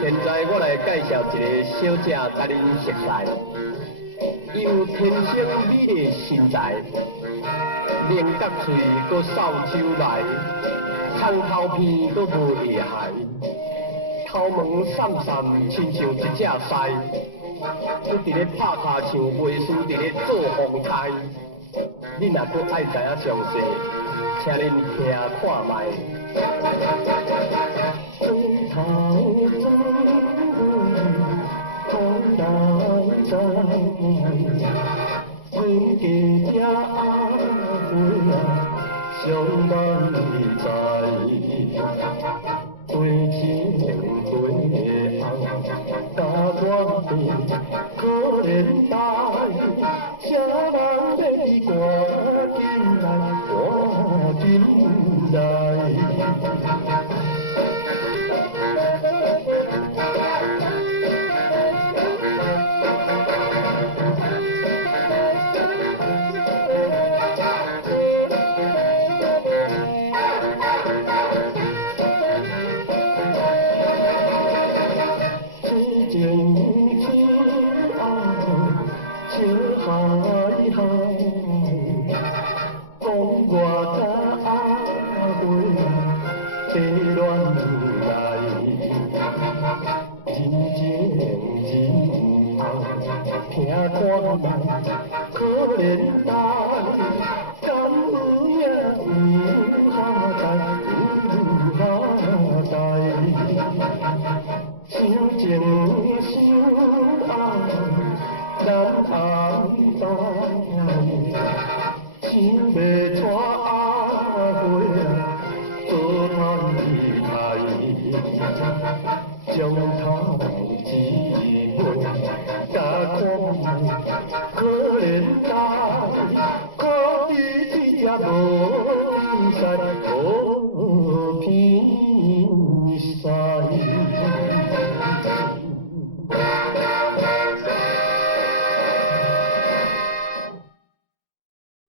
现在我来介绍一个小姐甲恁熟识，伊有天生美丽身材，面角喙搁扫帚来，长头片搁无下海，头毛闪闪，亲像一只狮，佮伫咧拍卡像袂输伫咧做风台。恁若搁爱知影详细，请恁听看卖。回头走，空人知，阮家只阿妹啊，上难知。花前花后，家我边可怜呆，啥人要你赶紧来，赶紧来。听看来，可怜咱，敢有影有下代，有下代。想情想爱，咱红白，想要带阿妹做摊台，将头姊妹。甲看，可怜咱，可比只只无。